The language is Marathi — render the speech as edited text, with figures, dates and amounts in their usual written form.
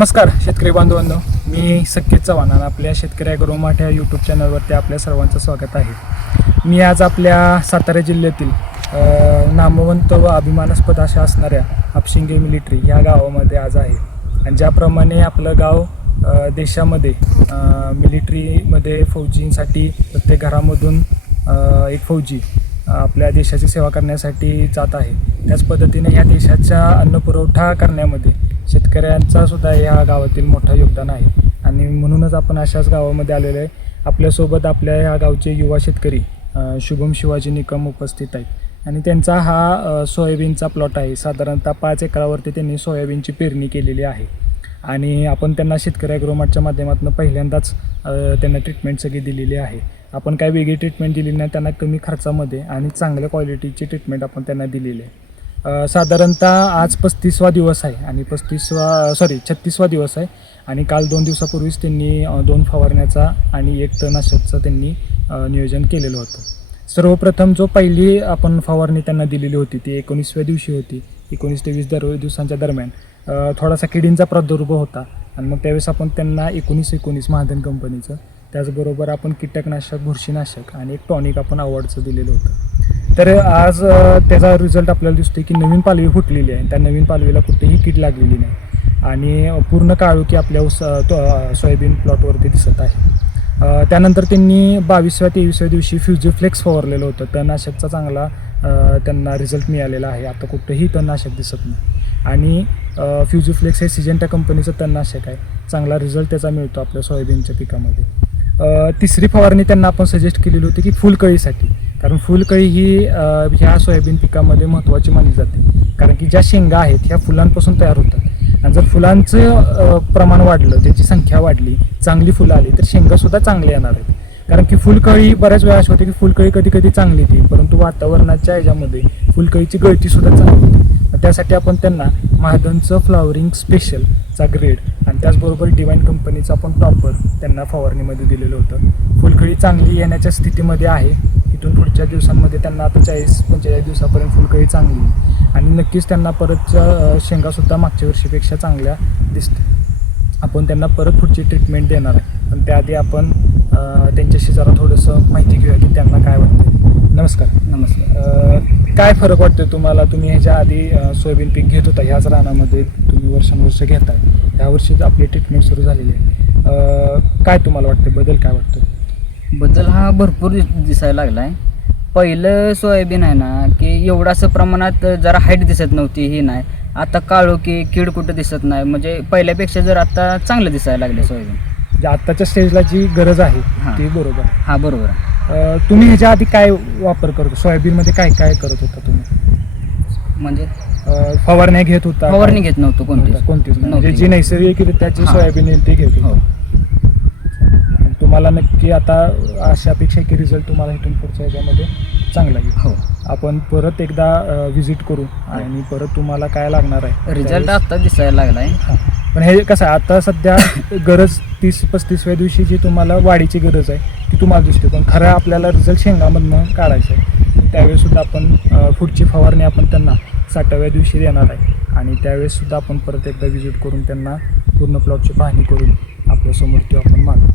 नमस्कार शेतकरी बांधवांनो, मी संकेत चव्हाण आणि आपल्या शेतकरी ॲग्रो मार्ट या यूट्यूब चॅनलवरती आपल्या सर्वांचं स्वागत आहे. मी आज आपल्या सातारा जिल्ह्यातील नामवंत व अभिमानास्पद अशा असणाऱ्या हापशिंगे मिलिटरी या गावामध्ये आज आहे. आणि ज्याप्रमाणे आपलं गाव देशामध्ये मिलिटरीमध्ये फौजींसाठी प्रत्येक घरामधून एक फौजी आपल्या देशाची सेवा करण्यासाठी जात आहे, त्याच पद्धतीने ह्या देशाचा अन्नपुरवठा करण्यामध्ये शेतकऱ्यांचा सुद्धा या गावातील मोठं योगदान आहे. आणि म्हणूनच आपण अशाच गावामध्ये आलेलो आहे. आपल्यासोबत आपल्या या गावचे युवा शेतकरी शुभम शिवाजी निकम उपस्थित आहेत आणि त्यांचा हा सोयाबीनचा प्लॉट आहे. साधारणतः 5 एकरावरती त्यांनी सोयाबीनची पेरणी केलेली आहे. आणि आपण त्यांना शेतकरी ॲग्रो मार्टच्या माध्यमातून पहिल्यांदाच त्यांना ट्रीटमेंट सगळी दिलेली आहे. आपण काय वेगळी ट्रीटमेंट दिली नाही, त्यांना कमी खर्चामध्ये आणि चांगल्या क्वालिटीची ट्रीटमेंट आपण त्यांना दिलेली आहे. साधारणतः आज 35वा दिवस आहे आणि 36वा दिवस आहे आणि काल 2 दिवसापूर्वीच त्यांनी 2 फवारण्याचा आणि 1 तणनाशकचं त्यांनी नियोजन केलेलं होतं. सर्वप्रथम जो पहिली आपण फवारणी त्यांना दिलेली होती ती 19व्या दिवशी होती. 19 ते 20 दिवसांच्या दरम्यान थोडासा किडींचा प्रादुर्भाव होता आणि मग त्यावेळेस आपण त्यांना 1919 महाजन कंपनीचं, त्याचबरोबर आपण कीटकनाशक, बुरशीनाशक आणि एक टॉनिक आपण अवॉर्डचं दिलेलं होतं. तर आज त्याचा रिझल्ट आपल्याला दिसतो की नवीन पालवी फुटलेली आहे. त्या नवीन पालवीला कुठेही कीड लागलेली नाही आणि पूर्ण काळोखी आपल्या सोयाबीन प्लॉटवरती दिसत आहे. त्यानंतर त्यांनी 22व्या-23व्या दिवशी फ्युजिफ्लेक्स फवारलेलं होतं. तणनाशकचा चांगला त्यांना रिझल्ट मिळालेला आहे. आता कुठंही तणनाशक दिसत नाही आणि फ्युजिफ्लेक्स हे सिजेंटा कंपनीचं तणनाशक आहे. चांगला रिझल्ट त्याचा मिळतो आपल्या सोयाबीनच्या पिकामध्ये. तिसरी फवारणी त्यांना आपण सजेस्ट केलेली होती की फुलकळीसाठी, कारण फुलकळी ही ह्या सोयाबीन पिकामध्ये महत्त्वाची मानली जाते. कारण की ज्या शेंगा आहेत ह्या फुलांपासून तयार होतात आणि जर फुलांचं प्रमाण वाढलं, त्याची संख्या वाढली, चांगली फुलं आली तर शेंगासुद्धा चांगले येणार आहेत. कारण की फुलकळी बऱ्याच वेळा अशी होते की फुलकळी कधी कधी चांगली येते, परंतु वातावरणाच्या ह्याच्यामध्ये फुलकळीची गळतीसुद्धा चांगली होते. त्यासाठी आपण त्यांना महादनचं फ्लॉवरिंग स्पेशलचा ग्रेड आणि त्याचबरोबर डिवाइन कंपनीचं आपण टॉपर त्यांना फवारणीमध्ये दिलेलं होतं. फुलकळी चांगली येण्याच्या स्थितीमध्ये आहे. इथून पुढच्या दिवसांमध्ये त्यांना आता 40-45 दिवसापर्यंत फुलकळी चांगली आणि नक्कीच त्यांना परत शेंगासुद्धा मागच्या वर्षीपेक्षा चांगल्या दिसते. आपण त्यांना परत पुढची ट्रीटमेंट देणार आहे, पण त्याआधी आपण त्यांच्याशी जरा थोडंसं माहिती घेऊया की त्यांना काय वाटतं. नमस्कार. काय फरक वाटतो तुम्हाला? तुम्ही ह्याच्या आधी सोयाबीन पीक घेत होता, ह्याच रानामध्ये तुम्ही वर्षानुवर्ष घेताय, ह्या वर्षी आपली ट्रीटमेंट सुरू झालेली आहे. काय तुम्हाला वाटतं, बदल काय वाटतो? बदल हा भरपूर दिसायला लागला आहे. पहिलं सोयाबीन आहे ना की एवढं असं प्रमाणात जरा हाईट दिसत नव्हती, ही नाही. आता काळोखी कीड कुठं दिसत नाही, म्हणजे पहिल्यापेक्षा जर आता चांगलं दिसायला लागले सोयाबीन. म्हणजे आत्ताच्या स्टेजला जी गरज आहे ती बरोबर. हा बरोबर आहे. तुम्ही ह्याच्या आधी काय वापर करतो सोयाबीनमध्ये, काय काय करत होता तुम्ही? म्हणजे फवारण्या घेत होता? फवारणी घेत नव्हतो कोणतीच म्हणजे जी नैसर्गिकरित्या जी सोयाबीन येईल ते घेत होतो. तुम्हाला नक्की आता अशा अपेक्षा की रिझल्ट तुम्हाला इथून पुढच्या ह्याच्यामध्ये चांगला येईल. हो, आपण परत एकदा व्हिजिट करू आणि परत तुम्हाला काय लागणार आहे रिझल्ट आता दिसायला लागला आहे. पण हे कसं आहे, आता सध्या गरज 30-35व्या दिवशी जी तुम्हाला वाढीची गरज आहे ती तुम्हाला दिसते, पण खरं आपल्याला रिझल्ट शेंगामधनं काढायचं आहे. त्यावेळेससुद्धा आपण पुढची फवारणी आपण त्यांना 60व्या दिवशी देणार आहे आणि त्यावेळेससुद्धा आपण परत एकदा व्हिजिट करून त्यांना पूर्ण प्लॉटची पाहणी करून आपल्यासमोर ती आपण मागू.